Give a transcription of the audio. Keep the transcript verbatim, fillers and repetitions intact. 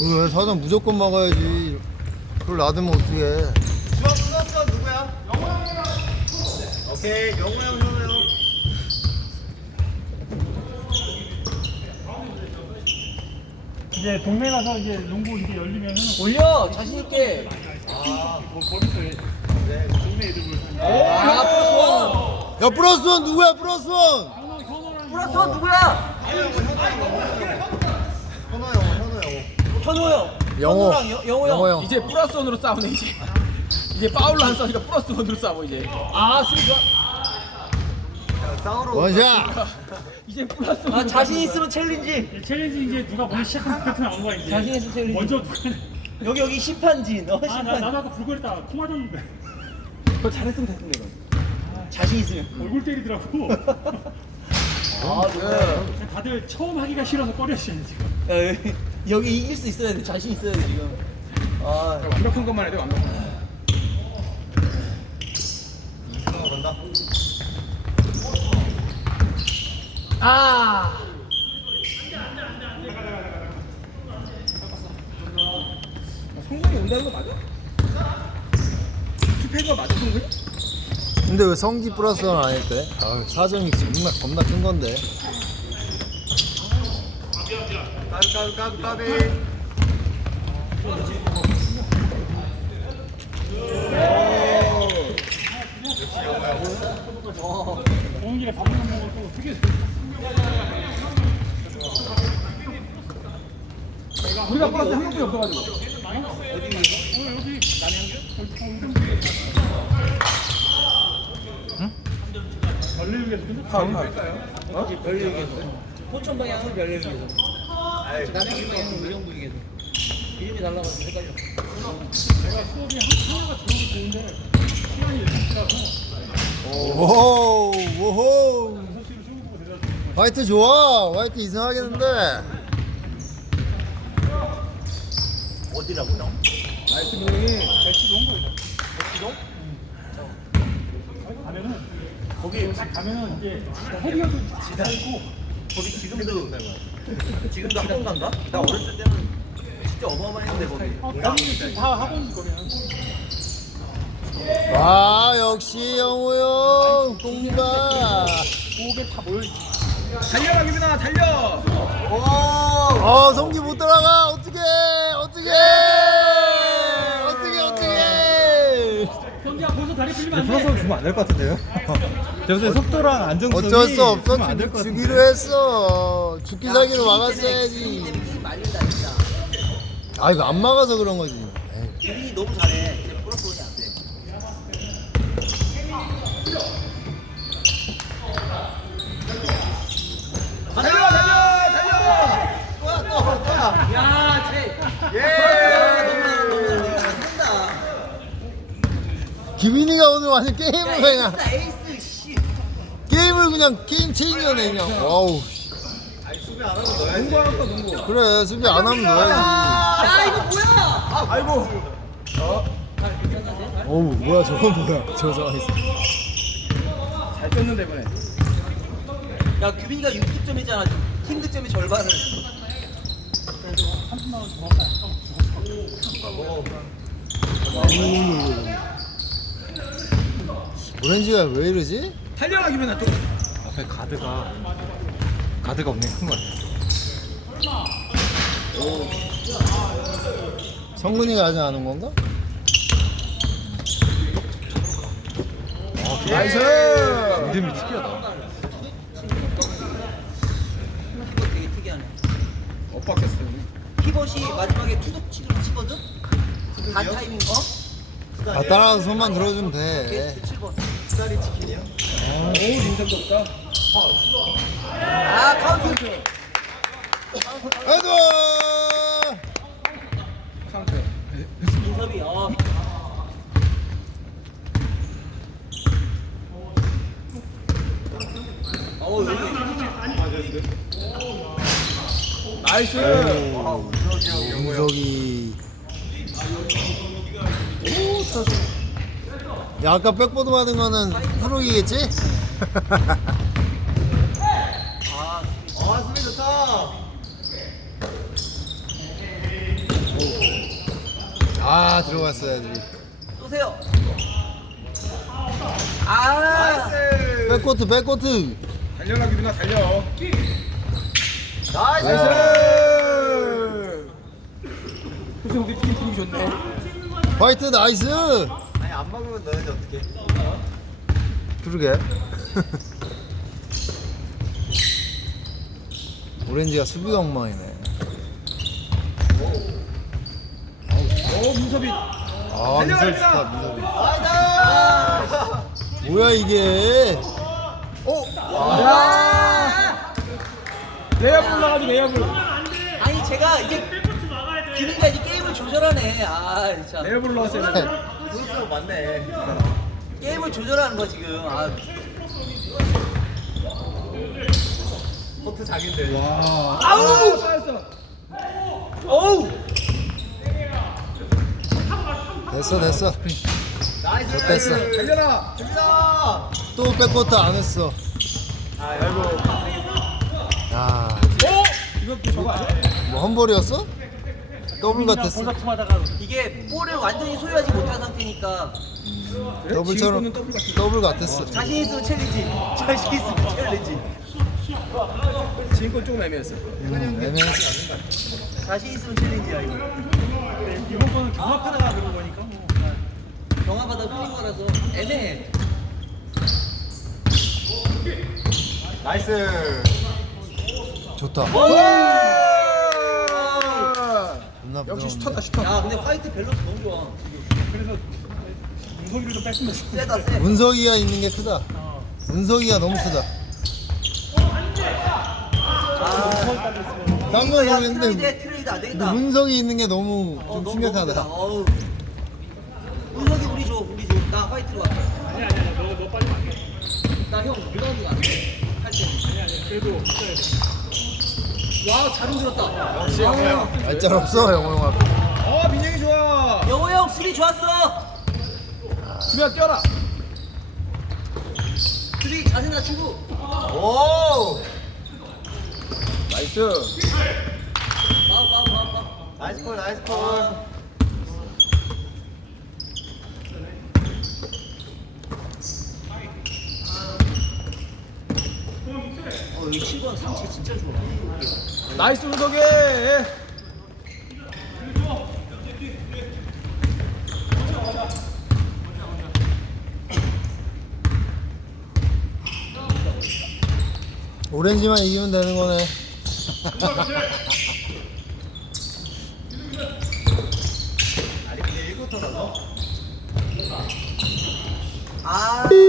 왜 사장 무조건 막아야지. 그걸 놔두면 어떡해. 주황 플러스 누구야? 영호 형이랑. 오케이, 영호 형, 현호 형. 이제 동네 가서 이제 농구 이제 열리면은 올려 자신 있게. 아, 뭐 거기서 해. 네. 동네 애들 보여. 아 플러스 원. 야 플러스 원 누구야 플러스 원. 현호 현호랑 플러스 원 누구야? 현호 형, 현호 형. 현호 형, 현호 형. 현호 형. 영호. 현호랑 여- 영호 형. 이제 플러스 원으로 싸우네 이제. 이제 파울로 안 싸우니까 플러스 원으로 싸워 이제. 아 수비 좋아. 싸우러 원샷. 이제 플러스 원. 아 자신 있으면 챌린지. 챌린지 이제 누가 먼저 시작하는 스타트 나온 거야 이제. 자신 있으면 챌린지. 먼저 누가. 여기 여기 심판진. 어 아, 나 심판. 나도 아까 불 거렸다 코 맞았는데 그거 잘했으면 됐는데 이거. 자신 있으면. 얼굴 때리더라고. 아 좋다. 다들 처음 하기가 싫어서 꺼렸어 지금. 야, 여기, 여기 이길 수 있어야 돼. 자신 있어야 돼 지금. 아 완벽한 것만 해도 완벽한 거. 간다. 아. 성공이 온다는 거 맞아? 투패가 맞아 성공이? 근데 왜 성기 플러스 원 아닐때? 아 사정이 존나 겁나 큰 건데. 까비, 까비, 까비, 까비. 오는 길에 밥을 못 먹고 어떻게 우리가 플러스 한 명밖에 없어가지고. 어 여기 별내륙에서 근데 어? 별내륙에서. 포천 방향은 별내륙에서. 남양 방향은 의정부에서. 이름이 달라가지고 헷갈려. 내가 수업이 한 하나가 들어오고 좋은데 시간이 일찍 지나서 오호 오호. 여섯 시로 수업 보고 내려서 화이트 좋아. 화이트 이상하겠는데. 어디라고, 형? 나이스 빈이. 배치도 온 거예요. 배치도? 가면은 거기 딱 가면은 이제 헤리어도 지다 있고 거기 지금도, 지금도 학원 간다? 나 어렸을 때는 진짜 어마어마했는데, 거기. 거기 다 학원 거기는. 와 역시 영호 형 똥가. 고개 다 모여 있지. 달려라 기빈아 달려. 어 성기 못 따라가. 어떻게 어떻게 어떻게 어떻게. 경기야 벌써 다리 풀리면 안 돼. 플러스 주면 안 될 것 같은데요? 저번에 속도랑 안정성이 어쩔 수 없어. 주면 안될것 죽- 같은데. 주기로 했어. 죽기 살기로 막았어야지. 말린다 진짜. 아 이거 안 막아서 그런 거지. 에이. 기빈이 너무 잘해. 이제 플러스 원이 안 돼. 달려, 달려, 달려! 또야 또 또야. 야 쟤. 예! 너무 잘한다 너무 잘한다. 기민이가 오늘 완전 게임을 그냥 에이스 씨. 게임을 그냥 게임 체인이네 그냥. 와우. 아니, 수비 안 하고 넣어야지. 농구 농구. 그래 수비 안 하면 넣어야지. 야 이거 뭐야? 아이고. 어우 뭐야 저건 뭐야 저 상황에서. 잘 떴는데 이번에. 야 규빈이가 육 득점했잖아. 팀 득점의 절반을. 오렌지가 왜 이러지? 달려라 기빈아 또. 앞에 가드가 가드가 없네 큰 거 같아. 성근이가 아직 안 온 건가? 나이스. 리듬이 특이하다. 이거 되게 특이하네. 엇박했어. 피벗이 마지막에 투둑 치고 치거든? 반 타이밍 어? 아 따라가서 손만 들어주면 돼. 칠 번. 수다리 치킨이야? 오 민석도 없다. 아 카운트. 에드! 카운트. 민섭이 어. 어우 여기. 나이스. 용석이. 야 아까 백보드 받은 거는 프로이겠지? 아, 수비 좋다. 아 들어갔어야지. 쏘세요. 아, 백코트 백코트. 달려라 기둥아 달려. 나이스. 나이스. 그래서 우리 팀 분위기 좋네. 화이트 나이스. 아니 안 막으면 너네들 어떡해? 그러게. 오렌지가 수비가 엉망이네. 오 민섭이. 아 민섭이 좋다 민섭이. 나이스. 뭐야 이게? 오. 야. 내야불 나가지 내야불. 아니 제가 이게 기능가 이 게임을 조절하네. 아 진짜 내야불 나왔어요. 그것도 맞네. 게임을 조절하는 거 지금. 아, 포트 자기인데. 와. 아우! 빠졌어. 어우, 됐어 됐어. 나이스. 됐어. 달려라. 됩니다. 또 백코트 안 했어. 아이고. 야, 오. 이거 저거 아니야? 뭐 험볼이었어? 더블 같았어. 이게 볼을 완전히 소유하지 못한 상태니까 그래? 더블처럼 지금 거는 더블 같은 더블 같았어. 자신 있으면 챌린지, 자신 있으면 챌린지, 지금 건 조금 애매했어. 음, 애매했어. 자신 있으면 챌린지야 이거. 이번 거는 경합하다가 그런 거니까 뭐. 경합하다 흘린 거라서 애매해. 나이스. 좋다. 존나 역시 부드러운데? 슈터다 슈터. 야, 근데 화이트 밸런스 너무 좋아. 그래서 문소리를 좀 뺐으면 좋겠어. 세다 세. 문석이가 있는 게 크다. 문석이가 너무 크다. 딴건 야, 모르겠는데 트레이드 트레이드 안 되겠다. 문석이 있는 게 너무 어, 좀 너무 심각하다. 너무 어우. 문석이 우리 줘, 우리 줘. 나 화이트로 갈게. 아니 아니 아니 너너 빠지면 안 돼. 나형 물건도 안 돼. 할 때. 아니 아니 그래도 있어야 돼. 와, 잘 흔들었다. 역시 영호야. 알짤 없어 영호 형 앞에. 어 민영이 좋아. 영호 형 수비 좋았어. 수비야 뛰어라. 수비 자세 낮추고. 오. 나이스. 마우 마우 마우 마우. 나이스 콜 나이스 콜. 어, 여기 칠 번 상체 진짜 좋아. 나이스 우석이. 오렌지만 이기면 되는 거네. 아니 근데 일 쿼터라서. 아.